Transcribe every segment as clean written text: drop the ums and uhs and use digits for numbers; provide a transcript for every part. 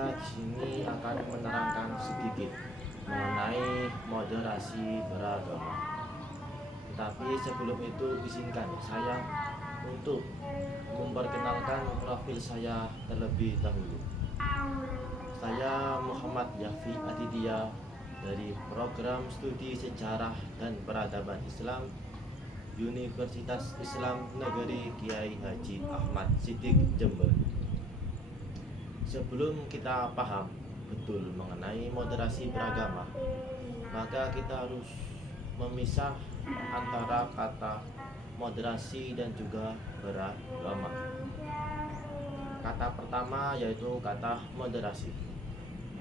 Saya di sini akan menerangkan sedikit mengenai moderasi beragama. Tetapi sebelum itu izinkan saya untuk memperkenalkan profil saya terlebih dahulu. Saya Muhammad Yafi Aditya dari Program Studi Sejarah dan Peradaban Islam Universitas Islam Negeri Kiai Haji Ahmad Siddiq Jember. Sebelum kita paham betul mengenai moderasi beragama, maka kita harus memisah antara kata moderasi dan juga beragama. Kata pertama yaitu kata moderasi.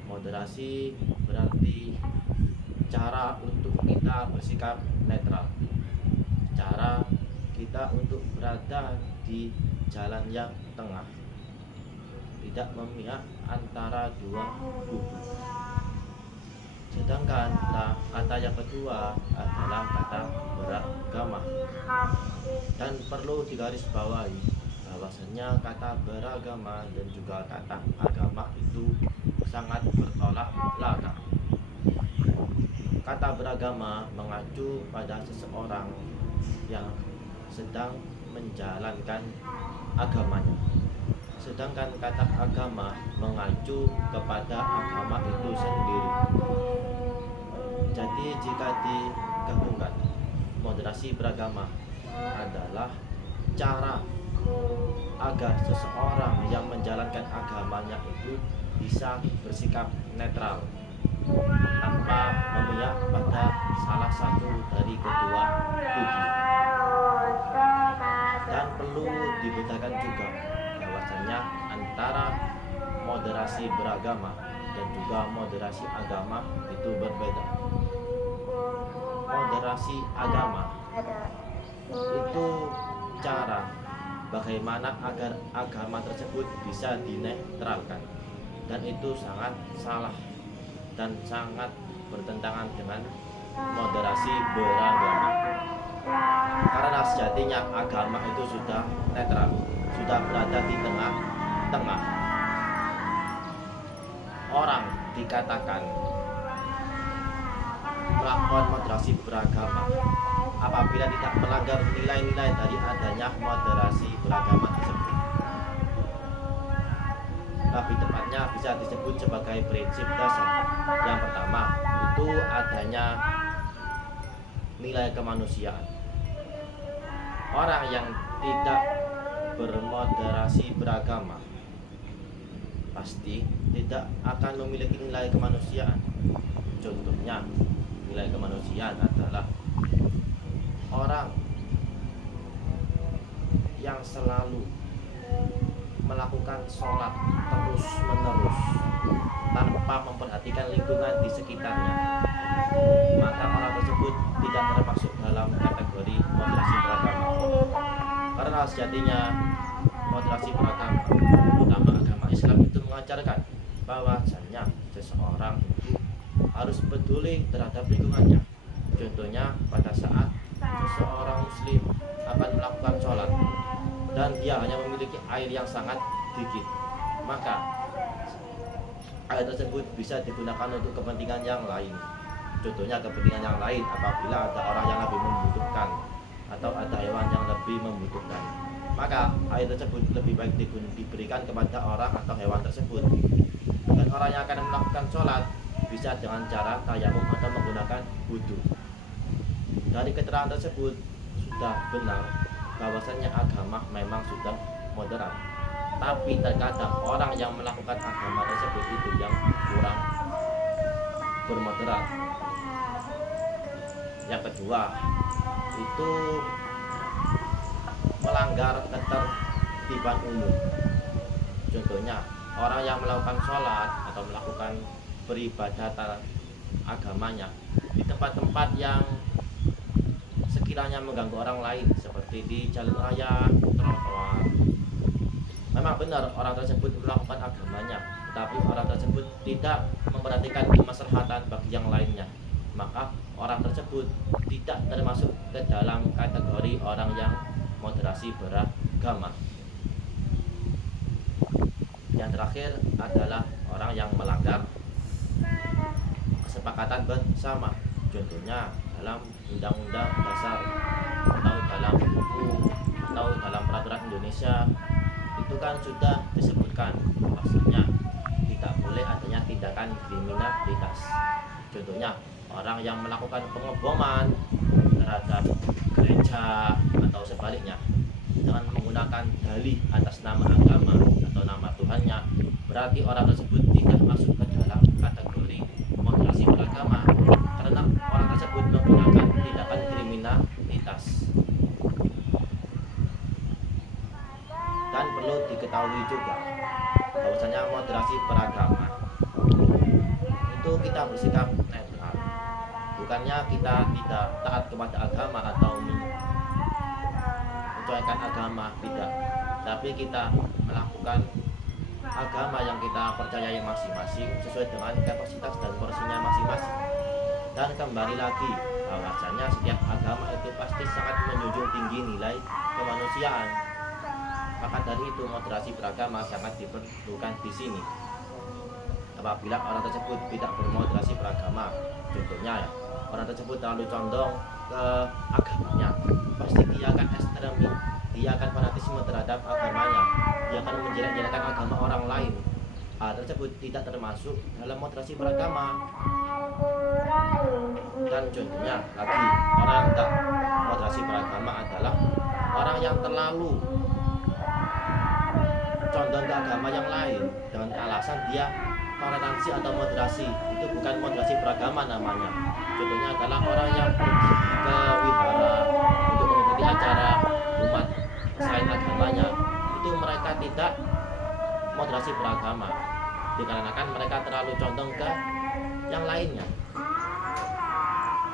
Moderasi berarti cara untuk kita bersikap netral, cara kita untuk berada di jalan yang tengah, tidak memihak antara dua kubu. Sedangkan kata yang kedua adalah kata beragama. Dan perlu digarisbawahi bahwasanya kata beragama dan juga kata agama itu sangat bertolak belakang. Kata beragama mengacu pada seseorang yang sedang menjalankan agamanya. Sedangkan kata agama mengacu kepada agama itu sendiri. Jadi jika digabungkan, moderasi beragama adalah cara agar seseorang yang menjalankan agamanya itu bisa bersikap netral tanpa memihak pada salah satu dari kedua kubu. Dan perlu dibedakan juga bahwasanya antara moderasi beragama dan juga moderasi agama itu berbeda. Moderasi agama itu cara bagaimana agar agama tersebut bisa dinetralkan, dan itu sangat salah dan sangat bertentangan dengan moderasi beragama. Karena sejatinya agama itu sudah netral, sudah berada di tengah-tengah. Orang dikatakan melakukan moderasi beragama apabila tidak melanggar nilai-nilai dari adanya moderasi beragama tersebut. Lebih tepatnya bisa disebut sebagai prinsip dasar. Yang pertama itu adanya nilai kemanusiaan. Orang yang tidak bermoderasi beragama pasti tidak akan memiliki nilai kemanusiaan. Contohnya, nilai kemanusiaan adalah orang yang selalu melakukan sholat terus menerus tanpa memperhatikan lingkungan di sekitarnya, maka orang tersebut tidak termasuk dalam kategori moderasi beragama. Karena sejatinya moderasi beragama, terutama agama Islam, itu mengajarkan bahwasanya seseorang itu harus peduli terhadap lingkungannya. Contohnya pada saat seseorang muslim akan melakukan sholat dan dia hanya memiliki air yang sangat sedikit, maka air tersebut bisa digunakan untuk kepentingan yang lain. Contohnya kepentingan yang lain apabila ada orang yang lebih membutuhkan atau ada hewan yang lebih membutuhkan, maka air tersebut lebih baik diberikan kepada orang atau hewan tersebut. Dan orang yang akan melakukan sholat bisa dengan cara tayamum atau menggunakan wudhu. Dari keterangan tersebut sudah benar bahwasanya agama memang sudah moderat. Tapi terkadang orang yang melakukan agama tersebut itu yang kurang bermoderat. Yang kedua itu melanggar ketertiban umum. Contohnya orang yang melakukan sholat atau melakukan peribadatan agamanya di tempat-tempat yang sekiranya mengganggu orang lain, seperti di jalan raya, trotoar. Memang benar orang tersebut melakukan agamanya, tetapi orang tersebut tidak memperhatikan kemaslahatan bagi yang lainnya, maka orang tersebut tidak termasuk ke dalam kategori orang yang moderasi beragama. Yang terakhir adalah orang yang melanggar kesepakatan bersama. Contohnya dalam Undang-Undang Dasar atau dalam buku atau dalam peraturan Indonesia itu kan sudah disebutkan bahwasanya tidak boleh adanya tindakan kriminalitas. Contohnya orang yang melakukan pengeboman terhadap gereja atau sebaliknya dengan menggunakan dalih atas nama agama atau nama Tuhannya, berarti orang tersebut tidak masuk ke dalam kategori moderasi beragama karena orang tersebut menggunakan tindakan kriminalitas. Dan perlu diketahui juga bahwasanya moderasi beragama itu kita bersikap netral, bukannya kita tidak taat kepada agama atau mencuaikan agama, tidak, tapi kita melakukan agama yang kita percayai masing-masing sesuai dengan kapasitas dan porsinya masing-masing. Dan kembali lagi bahwasanya setiap agama itu pasti sangat menjunjung tinggi nilai kemanusiaan. Maka dari itu moderasi beragama sangat diperlukan di sini. Apabila orang tersebut tidak bermoderasi beragama, contohnya ya, orang tersebut terlalu condong ke agamanya, pasti dia akan ekstremi, dia akan fanatisme terhadap agamanya, dia akan menjelek-jelekan agama orang lain. Hal tersebut tidak termasuk dalam moderasi beragama. Dan contohnya lagi, orang yang tak moderasi beragama adalah orang yang terlalu condong ke agama yang lain dengan alasan dia toleransi atau moderasi. Itu bukan moderasi beragama namanya. Contohnya adalah orang yang pergi ke wihara untuk mengikuti acara umat selain agamanya, itu mereka tidak moderasi beragama dikarenakan mereka terlalu condong ke yang lainnya.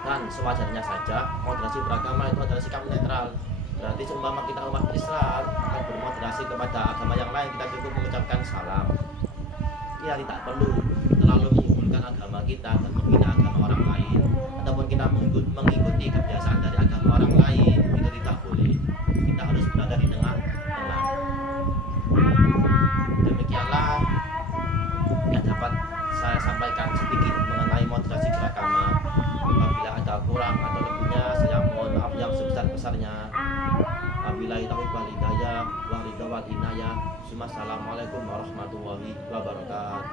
Dan sewajarnya saja moderasi beragama itu adalah sikap netral. Berarti seumpama kita umat Islam akan bermoderasi kepada agama yang lain, kita cukup mengucapkan salam. Kita tidak perlu terlalu mengunggulkan agama kita dan menghina agama orang lain, ataupun kita mengikuti kebiasaan dari agama orang lain, itu tidak boleh. Kita harus berada di tengah-tengah. Demikianlah yang dapat saya sampaikan sedikit mengenai moderasi beragama. Apabila ada kurang atau lebihnya, saya mohon maaf yang sebesar-besarnya. Wabillahi taufiq wal hidayah wa ridha wal inayah. Assalamualaikum warahmatullahi wabarakatuh.